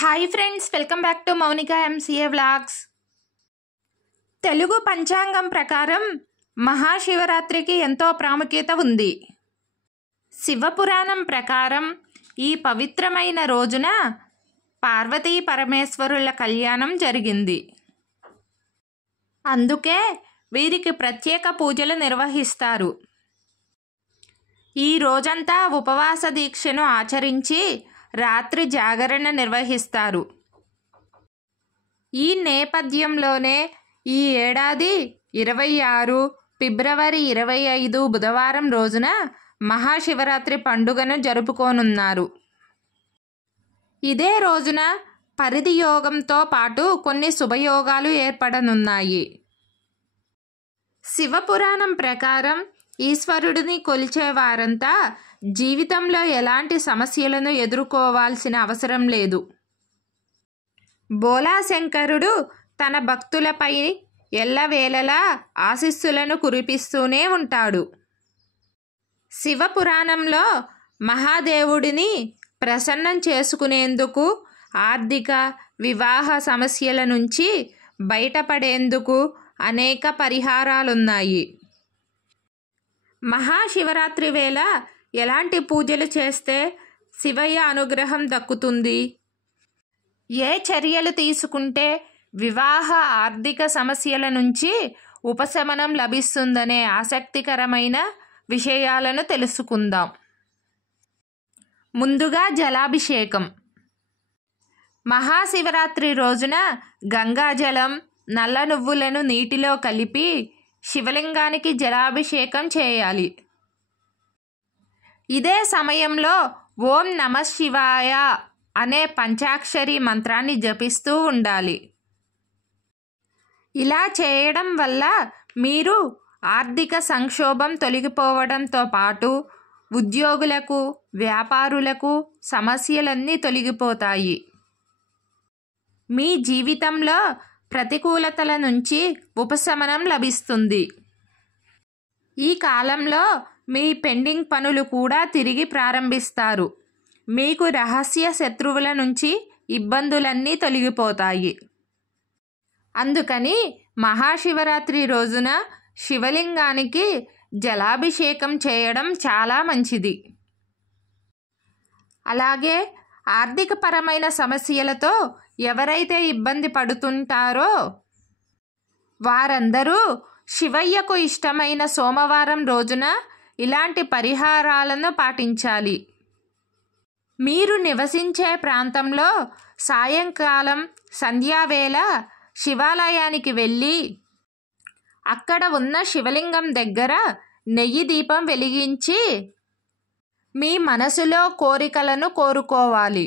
Hi friends, welcome back to Mounika MCA vlogs. Telugu పంచాంగం ప్రకారం మహాశివరాత్రికి ఎంతో ప్రాముఖ్యత ఉంది. శివపురాణం ప్రకారం ఈ పవిత్రమైన రోజున పార్వతీ పరమేశ్వరుల కళ్యాణం జరిగింది. అందుకే వీరికి ప్రత్యేక పూజలు నిర్వహిస్తారు. ఈ రోజంతా ఉపవాస దీక్షను ఆచరించి రాత్రి జాగరణ నిర్వహిస్తారు. ఈ నేపథ్యంలోనే ఈ ఏడాది 26 ఫిబ్రవరి 25 బుధవారం రోజున మహాశివరాత్రి పండుగను జరుపుకోనున్నారు. ఇదే రోజున పరిధి యోగంతో పాటు కొన్ని శుభయోగాలు ఏర్పడనున్నాయి. శివపురాణం ప్రకారం ఈశ్వరుడిని కొలిచేవారంతా జీవితంలో ఎలాంటి సమస్యలను ఎదుర్కోవాల్సిన అవసరం లేదు. బోలాశంకరుడు తన భక్తులపై ఎల్లవేళలా ఆశీస్సులను కురిపిస్తూనే ఉంటాడు. శివపురాణంలో మహాదేవుడిని ప్రసన్నం చేసుకునేందుకు, ఆర్థిక వివాహ సమస్యల నుంచి బయటపడేందుకు అనేక పరిహారాలున్నాయి. మహాశివరాత్రి వేళ ఎలాంటి పూజలు చేస్తే శివయ్య అనుగ్రహం దక్కుతుంది, ఏ చర్యలు తీసుకుంటే వివాహ ఆర్థిక సమస్యల నుంచి ఉపశమనం లభిస్తుందనే ఆసక్తికరమైన విషయాలను తెలుసుకుందాం. ముందుగా జలాభిషేకం. మహాశివరాత్రి రోజున గంగాజలం, నల్ల నువ్వులను నీటిలో కలిపి శివలింగానికి జలాభిషేకం చేయాలి. ఇదే సమయంలో ఓం నమః శివాయ అనే పంచాక్షరి మంత్రాన్ని జపిస్తూ ఉండాలి. ఇలా చేయడం వల్ల మీరు ఆర్థిక సంక్షోభం తొలగిపోవడంతో పాటు ఉద్యోగులకు, వ్యాపారులకు సమస్యలన్నీ తొలగిపోతాయి. మీ జీవితంలో ప్రతికూలతల నుంచి ఉపశమనం లభిస్తుంది. ఈ కాలంలో మీ పెండింగ్ పనులు కూడా తిరిగి ప్రారంభిస్తారు. మీకు రహస్య శత్రువుల నుంచి ఇబ్బందులన్నీ తొలగిపోతాయి. అందుకని మహాశివరాత్రి రోజున శివలింగానికి జలాభిషేకం చేయడం చాలా మంచిది. అలాగే ఆర్థికపరమైన సమస్యలతో ఎవరైతే ఇబ్బంది పడుతుంటారో వారందరూ శివయ్యకు ఇష్టమైన సోమవారం రోజున ఇలాంటి పరిహారాలను పాటించాలి. మీరు నివసించే ప్రాంతంలో సాయంకాలం సంధ్యావేళ శివాలయానికి వెళ్ళి అక్కడ ఉన్న శివలింగం దగ్గర నెయ్యి దీపం వెలిగించి మీ మనసులో కోరికలను కోరుకోవాలి.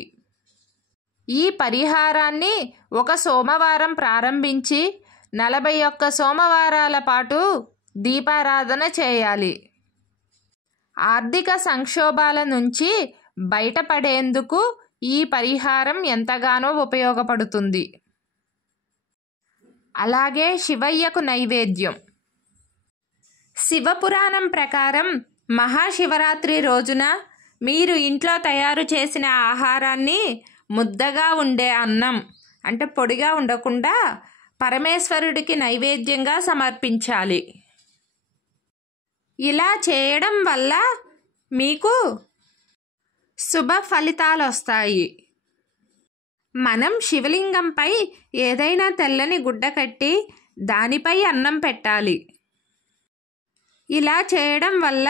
ఈ పరిహారాన్ని ఒక సోమవారం ప్రారంభించి 41 సోమవారాల పాటు దీపారాధన చేయాలి. ఆర్థిక సంక్షోభాల నుంచి బయటపడేందుకు ఈ పరిహారం ఎంతగానో ఉపయోగపడుతుంది. అలాగే శివయ్యకు నైవేద్యం. శివపురాణం ప్రకారం మహాశివరాత్రి రోజున మీరు ఇంట్లో తయారు చేసిన ఆహారాన్ని ముద్దగా ఉండే అన్నం, అంటే పొడిగా ఉండకుండా, పరమేశ్వరుడికి నైవేద్యంగా సమర్పించాలి. ఇలా చేయడం వల్ల మీకు శుభ ఫలితాలు వస్తాయి. మనం శివలింగంపై ఏదైనా తెల్లని గుడ్డ కట్టి దానిపై అన్నం పెట్టాలి. ఇలా చేయడం వల్ల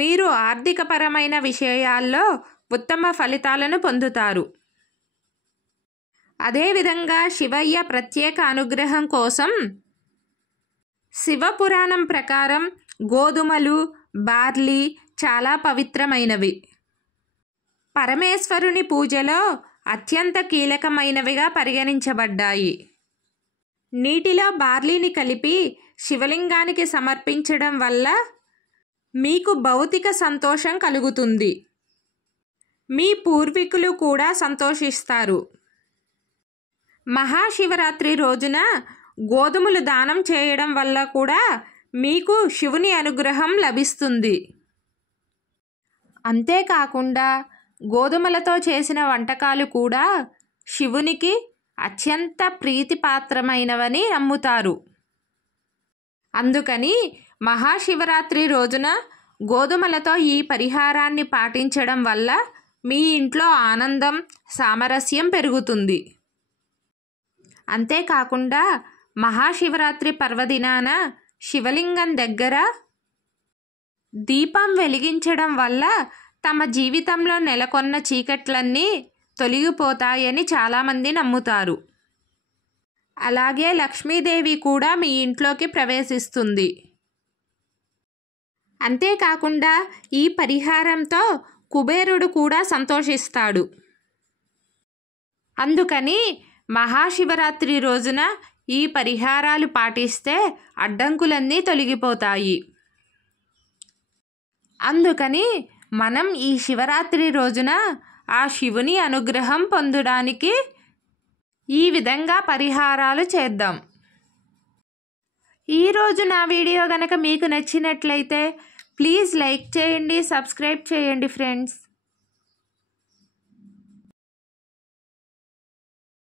మీరు ఆర్థికపరమైన విషయాల్లో ఉత్తమ ఫలితాలను పొందుతారు. అదేవిధంగా శివయ్య ప్రత్యేక అనుగ్రహం కోసం శివపురాణం ప్రకారం గోధుమలు, బార్లీ చాలా పవిత్రమైనవి. పరమేశ్వరుని పూజలో అత్యంత కీలకమైనవిగా పరిగణించబడ్డాయి. నీటిలో బార్లీని కలిపి శివలింగానికి సమర్పించడం వల్ల మీకు భౌతిక సంతోషం కలుగుతుంది. మీ పూర్వీకులు కూడా సంతోషిస్తారు. మహాశివరాత్రి రోజున గోధుమలు దానం చేయడం వల్ల కూడా మీకు శివుని అనుగ్రహం లభిస్తుంది. అంతేకాకుండా గోధుమలతో చేసిన వంటకాలు కూడా శివునికి అత్యంత ప్రీతిపాత్రమైనవని నమ్ముతారు. అందుకని మహాశివరాత్రి రోజున గోధుమలతో ఈ పరిహారాన్ని పాటించడం వల్ల మీ ఇంట్లో ఆనందం, సామరస్యం పెరుగుతుంది. అంతేకాకుండా మహాశివరాత్రి పర్వదినాన శివలింగం దగ్గర దీపం వెలిగించడం వల్ల తమ జీవితంలో నెలకొన్న చీకట్లన్నీ తొలగిపోతాయని చాలామంది నమ్ముతారు. అలాగే లక్ష్మీదేవి కూడా మీ ఇంట్లోకి ప్రవేశిస్తుంది. అంతేకాకుండా ఈ పరిహారంతో కుబేరుడు కూడా సంతోషిస్తాడు. అందుకని మహాశివరాత్రి రోజున ఈ పరిహారాలు పాటిస్తే అడ్డంకులన్నీ తొలగిపోతాయి. అందుకని మనం ఈ శివరాత్రి రోజున ఆ శివుని అనుగ్రహం పొందడానికి ఈ విధంగా పరిహారాలు చేద్దాం. ఈరోజు నా వీడియో గనక మీకు నచ్చినట్లయితే ప్లీజ్ లైక్ చేయండి, సబ్స్క్రైబ్ చేయండి ఫ్రెండ్స్.